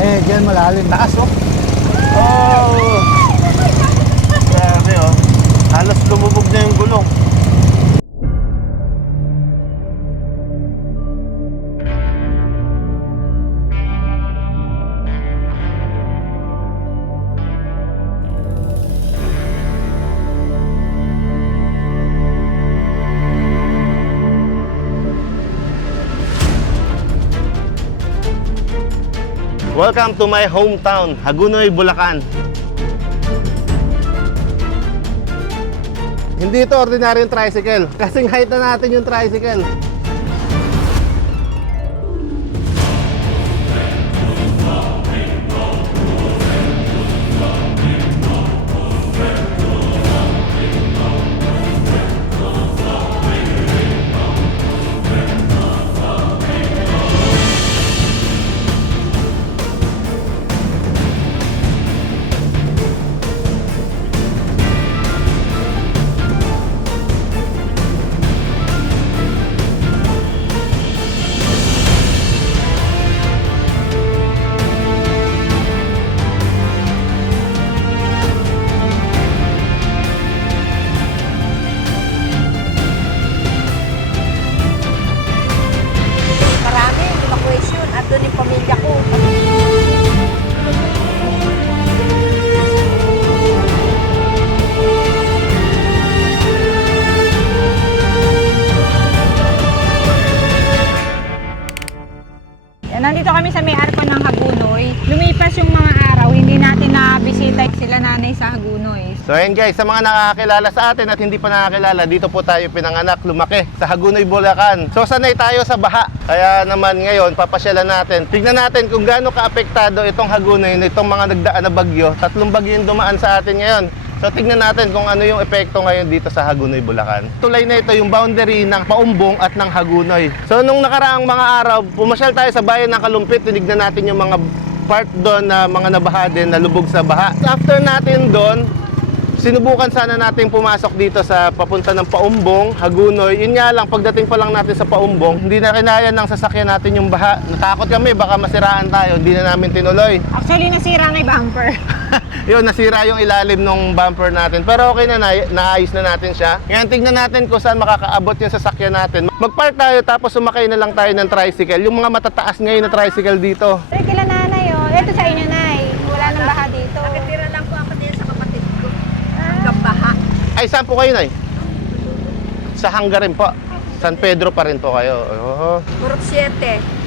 Eh, dyan malalim. Taas oh. Oh. Grabe oh. Halos lumubog na yung gulong. Welcome to my hometown, Hagunoy, Bulacan. Hindi ito ordinary yung tricycle. Kasing height na natin yung tricycle. Marami, evacuation at doon yung pamilya ko. Nandito kami sa may arko ng Hagunoy. Lumipas yung mga araw, hindi natin na-bisita sila nanay sa Hagunoy. So ayan guys, sa mga nakakilala sa atin at hindi pa nakakilala, dito po tayo pinanganak, lumaki sa Hagunoy, Bulacan. So sanay tayo sa baha. Kaya naman ngayon, papasyalan natin. Tignan natin kung gaano kaapektado itong Hagunoy na itong mga nagdaan na bagyo. 3 bagyo yung dumaan sa atin ngayon. So tignan natin kung ano yung epekto ngayon dito sa Hagunoy, Bulacan. Tulay na ito yung boundary ng Paumbong at ng Hagunoy. So nung nakaraang mga araw, pumasyal tayo sa bayan ng Kalumpit, tinignan natin yung mga part doon na mga nabaha din, na lubog sa baha. After natin doon, sinubukan sana natin pumasok dito sa papunta ng Paumbong, Hagunoy. Yun nga lang, pagdating pa lang natin sa Paumbong, hindi na kinaya ng sasakyan natin yung baha. Natakot kami, baka masiraan tayo, hindi na namin tinuloy. Actually, nasira na yung bumper. Yun, nasira yung ilalim ng bumper natin. Pero okay na, naayos na natin siya. Ngayon, tignan natin kung saan makakaabot yung sasakyan natin. Mag-park tayo, tapos sumakay na lang tayo ng tricycle. Yung mga matataas ngayon na tricycle dito. Pero kila nanay, oh. Ito sa inyo, nay. Wala nang baha dito. Nakatira lang po ako din sa kapatid ko. Hanggang baha. Ay, saan po kayo, Nay? Sa Hanga rin po. San Pedro pa rin po kayo. Oh. Purok 7.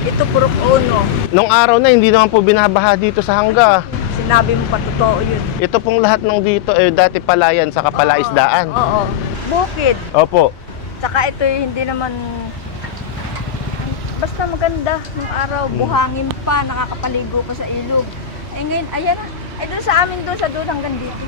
Ito Purok 1. Nung araw na, hindi naman po binabaha dito sa Hanga. Sinabi mo pa totoo yun. Ito pong lahat ng dito, dati palayan sa kapalaisdaan. Oo. Bukid. Opo. Tsaka ito hindi naman... Basta maganda nung araw. Buhangin pa, nakakapaligo pa sa ilog. Eh ngayon, ayan na. Ay doon sa amin doon, sa doon hanggang dito.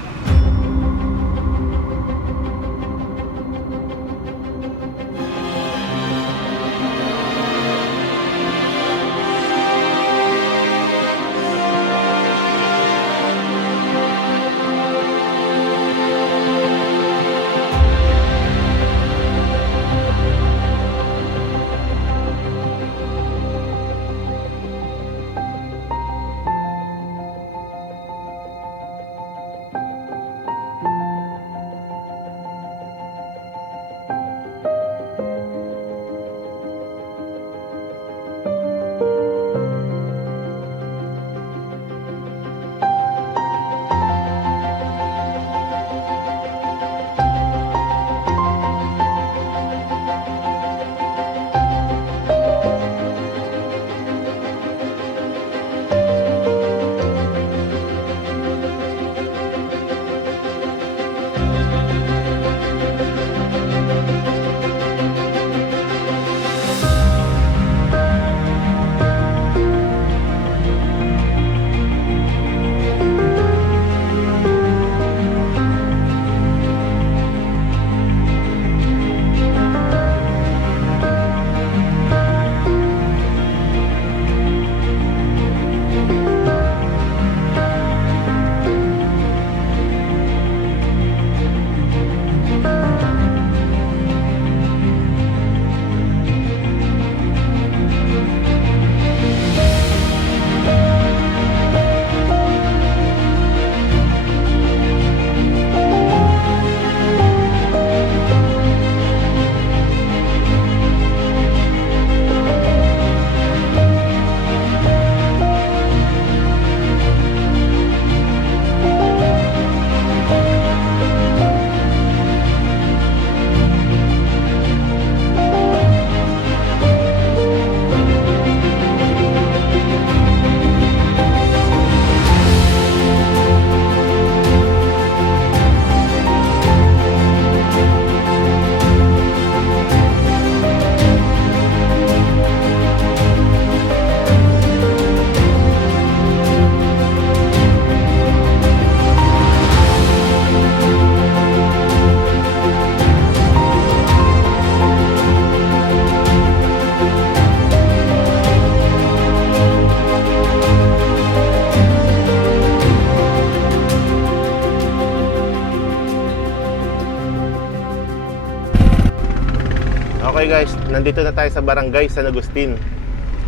Okay guys, nandito na tayo sa barangay San Agustin.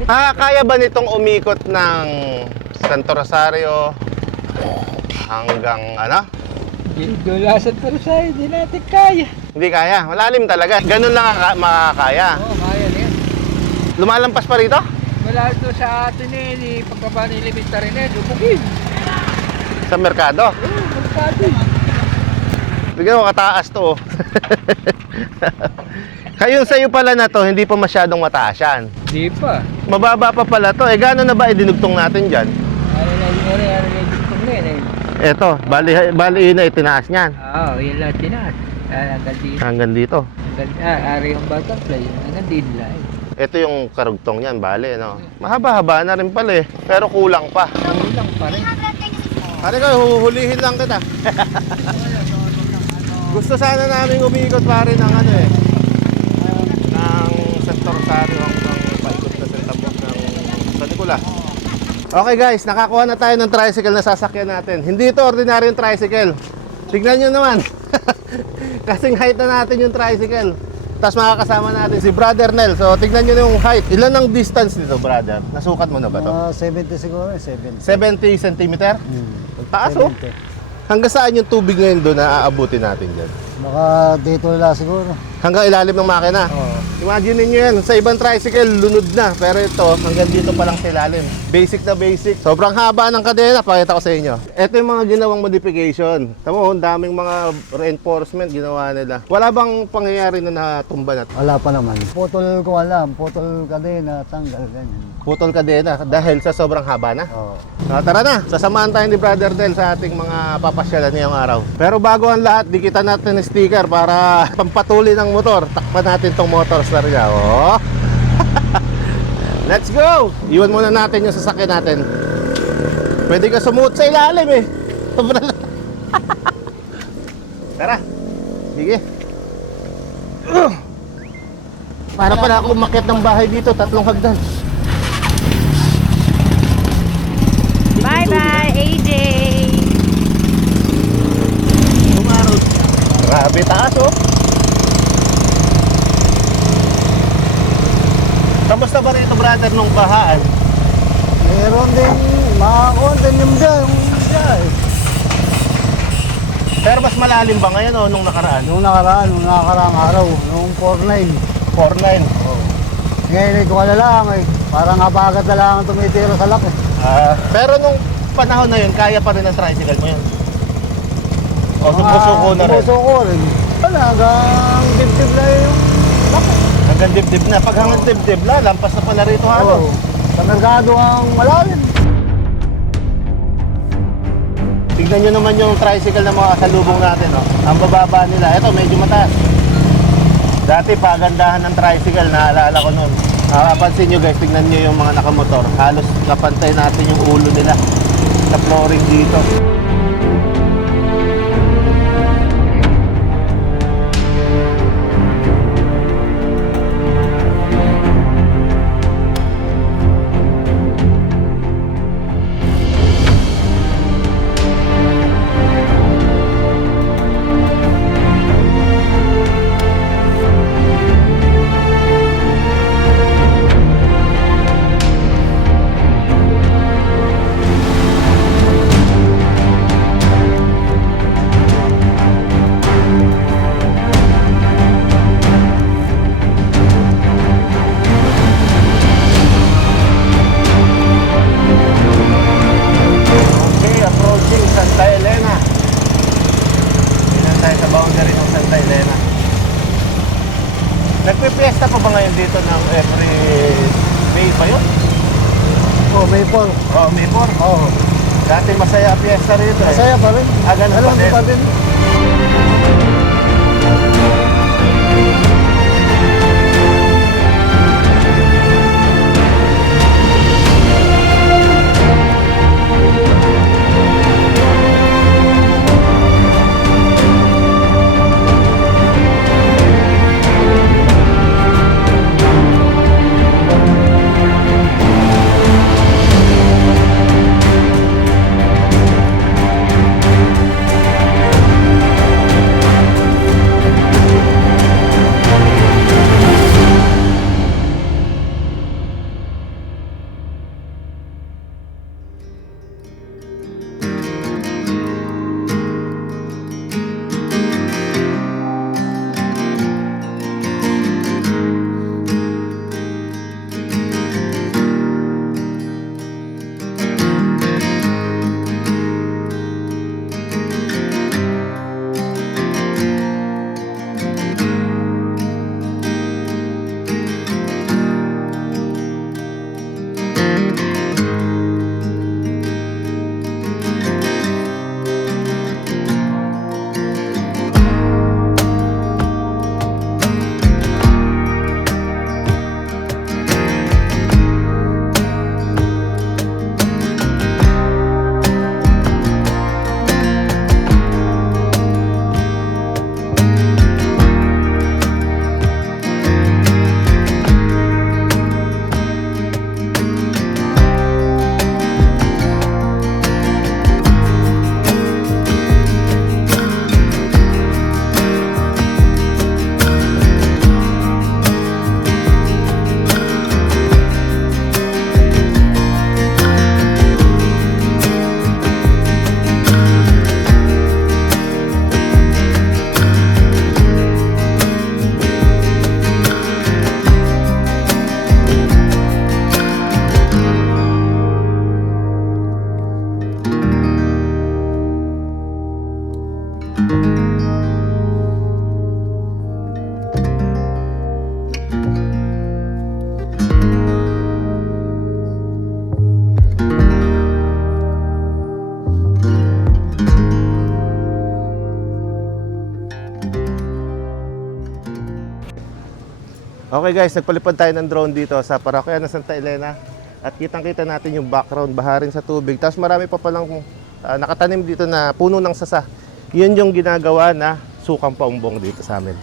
Kaya ba nitong umikot ng Santo Rosario hanggang ano? Dulasan pero sa hindi natin kaya. Hindi kaya, malalim talaga. Ganun lang ang makakaya. Oo, kaya na yan. Lumalampas pa rito? Wala doon sa atin eh, pagkaba ni elementary na, lubugin. Sa merkado? Oo, magkado. Bigyan mo kataas to. Kayong sa'yo pala na to, hindi pa masyadong mataas yan. Di pa. Mababa pa pala to. Eh, gano'n na ba idinugtong natin dyan? Ano na yung gusto mo yan eh. Eto, bali yun na itinaas niyan. Oo, yun lang tinaas. Hanggang dito. Hanggang dito. Ari yung butterfly, hanggang din lang. Ito yung karugtong niyan, bali, no? Mahaba-haba na rin pala eh. Pero kulang pa. Kulang pa rin. Pare ko, huhulihin lang kita. Gusto sana namin umikot pare ng ano eh. Ng Santo Rosario hanggang paikot na sa tabok ng San Nicolas. Okay guys, nakakuha na tayo ng tricycle na sasakyan natin. Hindi ito ordinaryong tricycle. Tignan nyo naman. Kasing height na natin yung tricycle. Tapos makakasama natin si Brother Nel. So tignan nyo na yung height. Ilan ang distance nito, brother? Nasukat mo na ba to? 70 siguro, 70. 70 cm? Ang taas oh. 70. Hanggang saan yung tubig ngayon doon na aabutin natin dyan? Baka dito lang siguro. Hanggang ilalim ng makina. Oo. Imagine niyo yan, sa ibang tricycle, lunod na. Pero ito, hanggang dito pa lang sa ilalim. Basic na basic. Sobrang haba ng kadena, pakita ko sa inyo. Ito yung mga ginawang modification. Tamo, ang daming mga reinforcement ginawa nila. Wala bang pangyayari na natumba na? Wala pa naman. Putol ko alam, putol kadena, tanggal, ganyan. Putol kadena dahil sa sobrang haba na. Oo. Tara na, sasamahan tayo ni Brother Del sa ating mga papasyalan ngayong araw. Pero bago ang lahat, dikitan natin ng sticker para pampatuli ng motor. Takpan natin tong motor star niya. Oh. Let's go! Iwan muna natin yung sasakyan natin. Pwede ka sumuot sa ilalim eh. Sobrang Tara. Sige. Para pala ako umakyat ng bahay dito, 3 hagdan. Bye-bye, AJ! Tumarot. Grabe taas oh. Kamusta ba rito brother nung bahaan? Meron din, mga konti yung biya. Pero mas malalim ba ngayon o nung nakaraan? Nung nakaraang araw, nung 4-9. 4-9. Oo. Ngayon ito ka na lang eh. Parang habagat na lang ang tumitira sa laki. Pero nung panahon na yun, kaya pa rin ang tricycle mo yun? O suko na rin? Suko rin. Wala, hanggang dibdib na yung laki. Hanggang dibdib na. Pag hanggang dibdib na, lampas na pala rito ano? Oo. Sa merkado ang malalim. Tignan nyo naman yung tricycle na mga kasalubong natin. Oh. Ang bababa nila. Ito, medyo mataas. Dati pagandahan ng tricycle, naalala ko noon. Pansin nyo guys, tignan nyo yung mga nakamotor. Halos kapantay natin yung ulo nila sa flooring dito. Nagpipiesta pa ba ngayon dito ng every May pa yun? Oh, May 4. Oo, May 4. Oo. Dati masaya ang fiesta rito eh. Masaya pa rin. Ganun Alam pa pa din. Okay guys, nagpalipad tayo ng drone dito sa parokya ng Santa Elena. At kitang-kita natin yung background, baharin sa tubig. Tapos marami pa palang nakatanim dito na puno ng sasa. Yun yung ginagawa na sukang paumbong dito sa amin.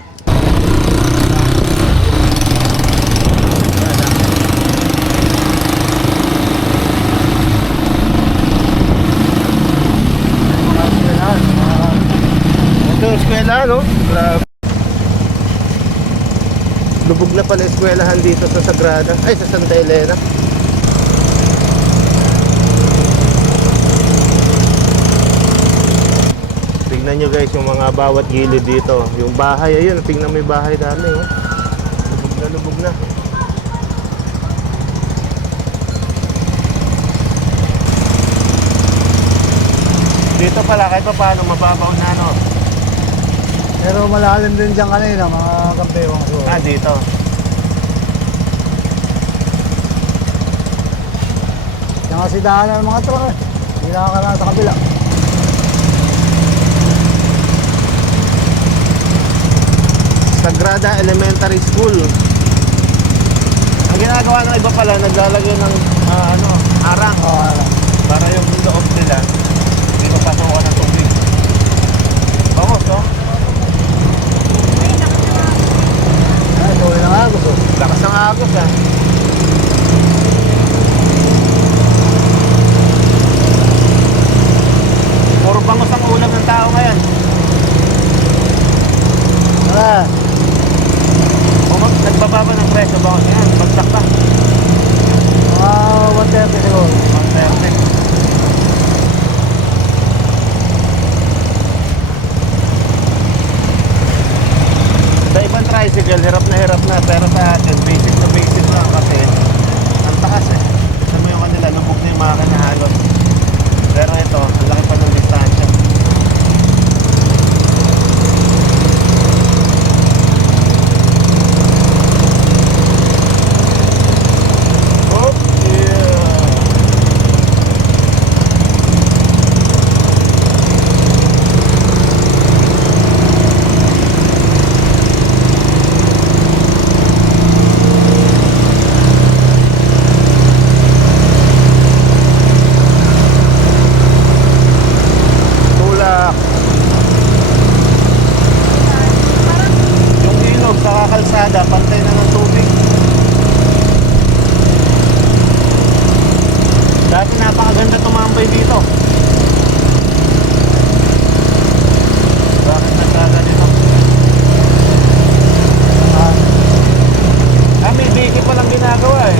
Ito yung eskwela, no? Grabe. Lubog na pala eskwelahan dito sa Sagrada. Ay, sa Santa Elena. Tingnan nyo guys yung mga bawat gilid dito. Yung bahay, ayun. Tingnan mo yung bahay dami, oh. Lubog na, lubog na. Dito pala, kahit pa paano, mababaw na, no? Pero malalim din dyan kanina, mga kampewang ko. Ah, dito. Yan kasi daanan ng mga truck eh. Hindi nakakala sa kabila. Sagrada Elementary School. Ang ginagawa ng iba pala, naglalagay ng arang. Para yung loob nila, hindi mapasawa ng tubig. Bangos, no? Ay, tuloy ng agos oh. Lakas ng agos, ha? Puro bangos ang ulam ng tao ngayon. Tara. Nagbababa ng presyo, bangos yan. Bagsak pa. Mga 130 siguro. 130. Sa ibang tricycle, hirap na, pero sa atin, basic na basic lang kasi ang takas eh. Isa mo yung kanila, lubog na yung makina halos. Pero ito, ang laki pa ng distansya. Oh, yeah. Tulak. Yung ilog sa kalsada, pantay na ng tubig. Dati napakaganda tumambay dito. Bakit nagkaganito? May biki palang ginagawa eh.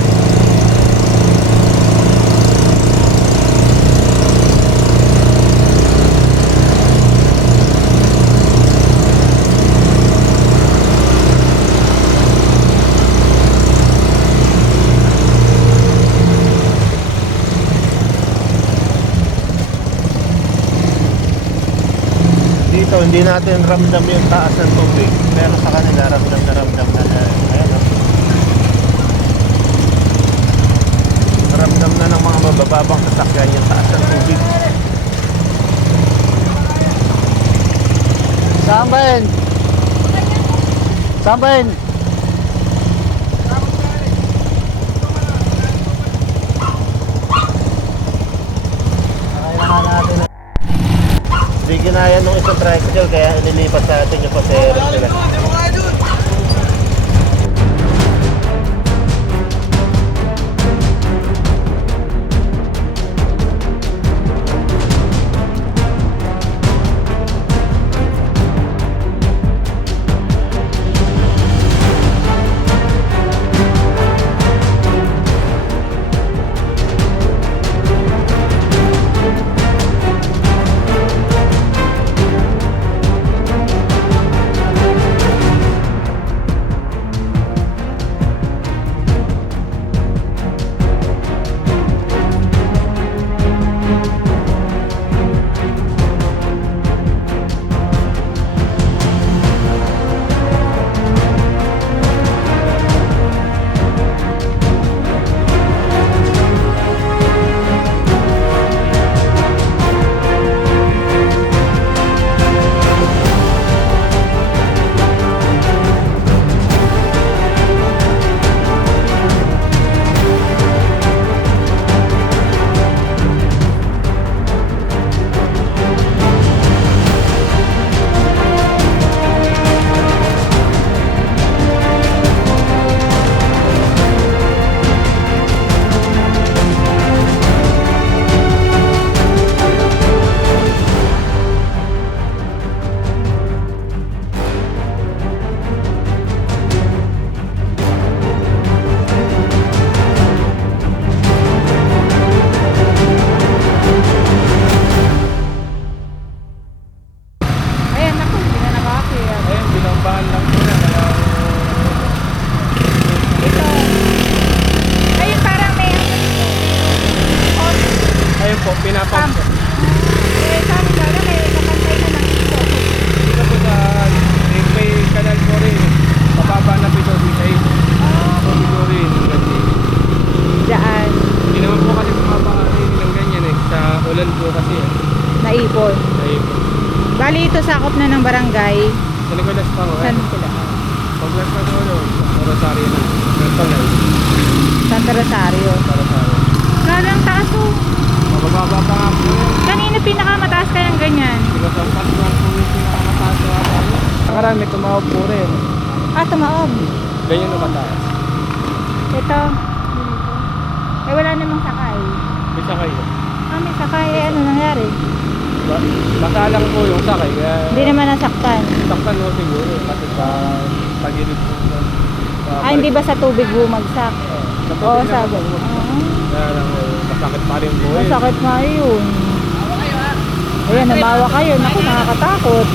Dito, hindi natin ramdam yung taas ng tubig. Pero sa kanila, ramdam na. Ayan, oh. Ramdam na ng mga mabababang sasakyan yung taas ng tubig. Sambahin! Sambahin! Nakaya nga natin. Hindi ginaya nung isang tricycle, kaya inilipat sa atin yung pasero nila. pinapump ko. Eh, sabi ka na, may kapantay na lang ito. Dito po sa, may kanal po rin. Mababa na po ito dito. Tubig po rin. Diyan, Hindi naman po kasi bumaba rin ng ganyan eh. Sa ulan po kasi eh. naipon. Ayun po. Bali ito sakop na ng barangay. Sa Nicolas pa ko. Saan sila? Pag-las pa ko, sa Rosario na. Sa Santa Rosario. Rosario. Grabe ang taas oh. Mababa pa nga po yun. Kanina pinakamataas kayang ganyan. Diba sa pas nga po yung pinakamataas na ako. Nakaraan may tumawag po rin. Ah, tumaob. Ganyan na kataas. Ito. Eh, wala namang sakay. May sakay yun. Ah, may sakay. Eh, ano nangyari? Basa lang po yung sakay. Kaya Hindi naman nasaktan. saktan mo siguro. Kasi sa tagilid po. Ah, hindi ba sa tubig bumagsak? Sa Oo, tubig sabi. naman po. Ah, Kaya lang masakit pa rin po eh. masakit nga yun. Ayan, namawa kayo. Naku, nakakatakot.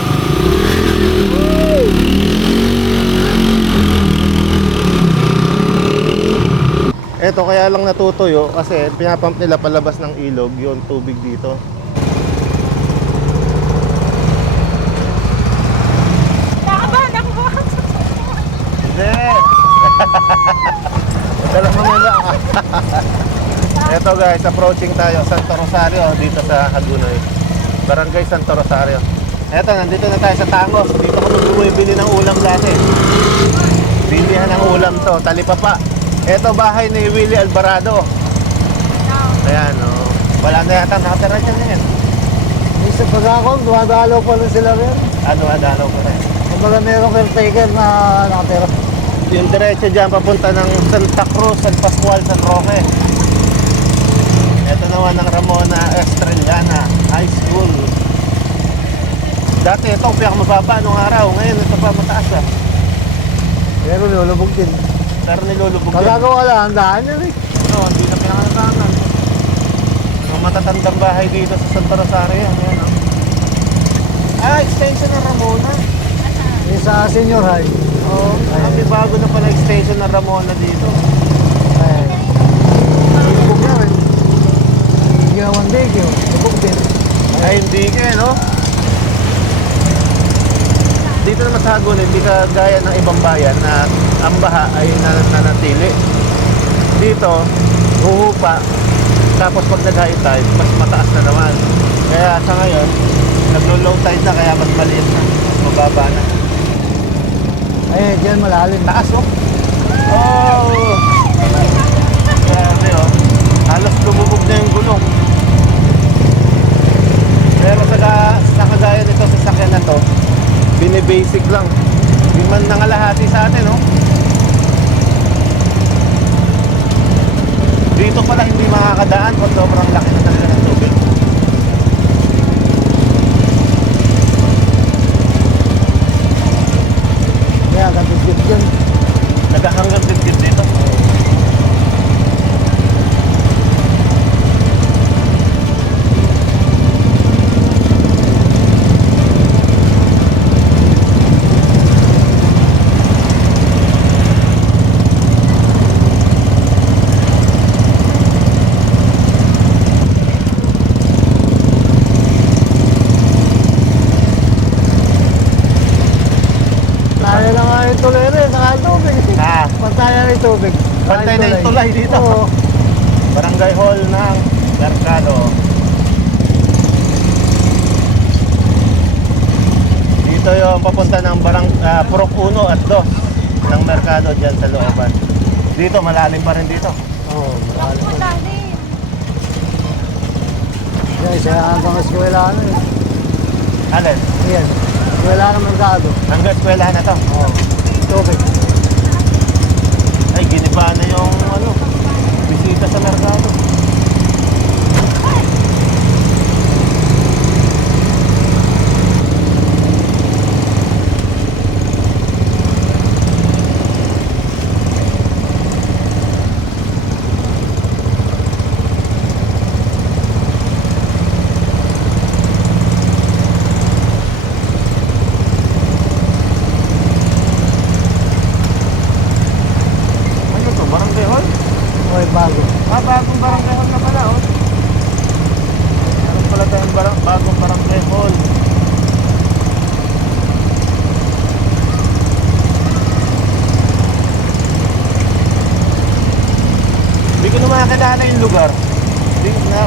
Eto kaya lang natutuyo kasi pinapump nila palabas ng ilog yung tubig dito. Nakabahan ako ba? Hindi! Dala mo muna. Eto guys, approaching tayo Santo Rosario dito sa Hagunoy. Barangay Santo Rosario. Eto, nandito na tayo sa Tangos. Dito ko bumibili ng ulam dati. Bilihan ng ulam to, talipapa. Eto bahay ni Willie Alvarado. Ayan, oh. Wala na yata nakatira dyan yan. Isa pagkakon, dumadalaw pa rin sila rin. Ano, adalaw ko rin. Kumbaga merong caretaker na nakatira. Yung diretso dyan papunta ng Santa Cruz, San Pascual, San Roque. Ito naman ang Ramona Estrellana High School. Dati ito, pinakamababa nung araw. Ngayon, ito pa mataas ah. Pero nilulubog din. Pero nilulubog yan. Kagagawa lang, ang daan yan eh. No, hindi na pinakalatangan. Mga matatandang bahay dito sa Santa Rosario. Ayan, oh. Ah, extension ng Ramona. Yung sa senior high. Oo, may bago na pala extension ng Ramona dito. Ay, nilubog na rin. Yung ginawan dig yun, lubog din. Ay, hindi ka, no? Dito naman sa Hagonoy, hindi ka gaya ng ibang bayan na ang baha ay nanatili. Dito, huhupa. Tapos pag nag-high tide, mas mataas na naman. Kaya sa ngayon, naglo-low tide na kaya mas maliit na. Mas mababa na. Ay, dyan malalim. Taas, oh! Oh! Grabe, oh. Halos lumubog na yung gulong. Pero sa kagaya nito sa sakyan na to, binibasic lang. Hindi man nangalahati sa atin, no? Dito pala hindi makakadaan kung sobrang laki na talaga ng tubig. Kaya, kapit-git yun. Nagkahanggang dibdib dito. Tayo na nga yung tuloy rin, nakatubig. Ah, Pantayan na yung tubig. Pantay na yung tulay dito. Oo. Barangay Hall ng Mercado. Dito yung papunta ng Purok 1 at 2 ng Mercado dyan sa looban. Dito, malalim pa rin dito. Oo, malalim. Yan, isa hanggang eskwela ano eh. Alin? Yan, eskwela ng merkado. Hanggang eskwelahan na to. Oo, tubig. Ay, giniba na yung bisita sa Mercado. Ano to? Barangay Hall? Okay, bago. Ah, bagong barangay. ng bagong barangay hall. Hindi ko na makakilala yung lugar.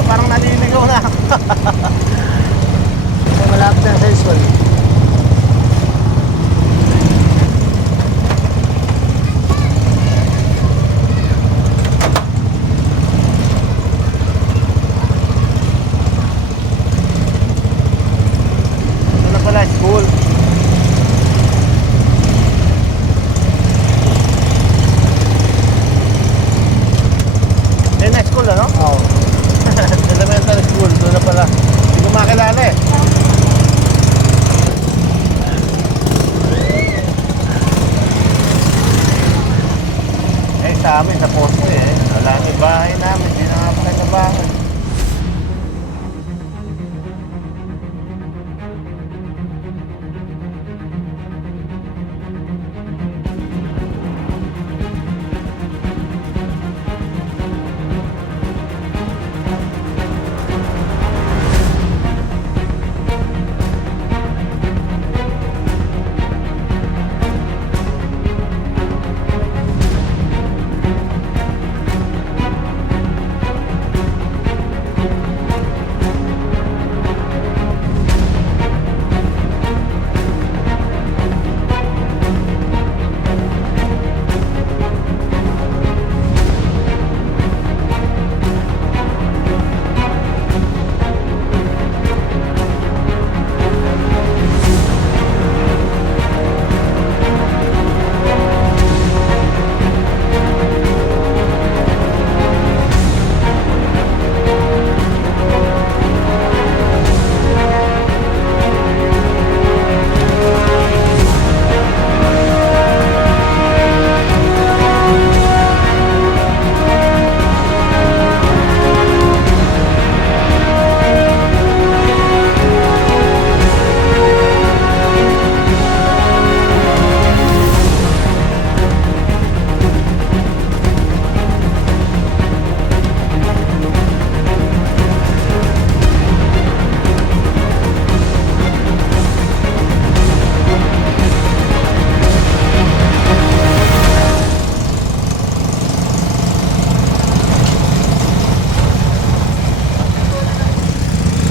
Parang naliligaw na. Sa malapit na sa school. Ito na pala, school. Yan na school, ano? Oo. Elementary school, doon na pala. Hindi ko makilala eh. Eh, sa amin, sa poste eh. Wala yung bahay namin, hindi na nga pala sa bahay.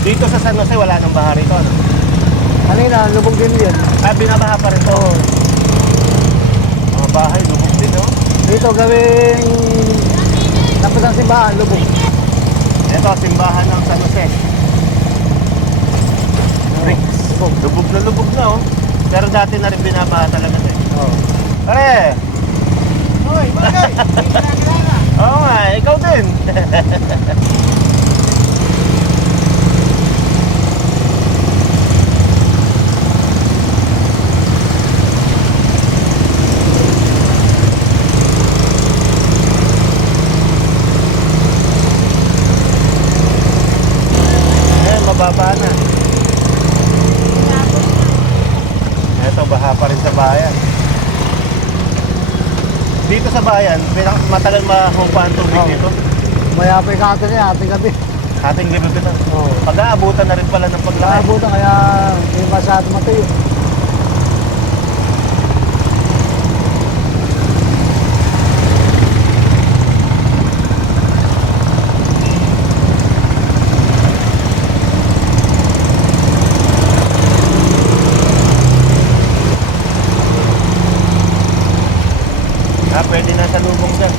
Dito sa San Jose, wala nang baha rito, ano? Kanina, lubog din yun. Ah, binabaha pa rin to. Oo. Mga bahay, lubog din, no? Dito gawing tapos ang simbahan, lubog. Ito, simbahan ng San Jose. Bricks. Lubog na, oh. Pero dati na rin binabaha talaga, eh. Oo. Pare! Hoy, bagay! Oo nga, ikaw din. Mababa na. Ito, baha pa rin sa bayan. Dito sa bayan, matagal mahumpa ang tubig Oo. dito. Mayapay ka ito niya, ating gabi. Ating gabi dito. Oo. Pag-aabutan na rin pala ng paglaki. Nakabutan kaya hindi masyado matuyo. Pwede na sa lubong dyan.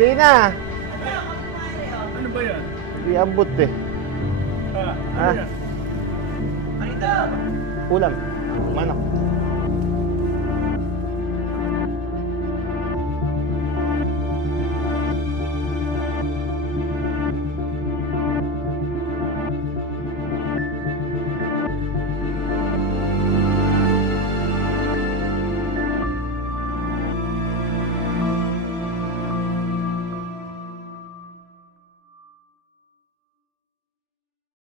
Hindi na. Ano ba yan? Hindi abot eh. Ah, Ah. Ulam. Manok.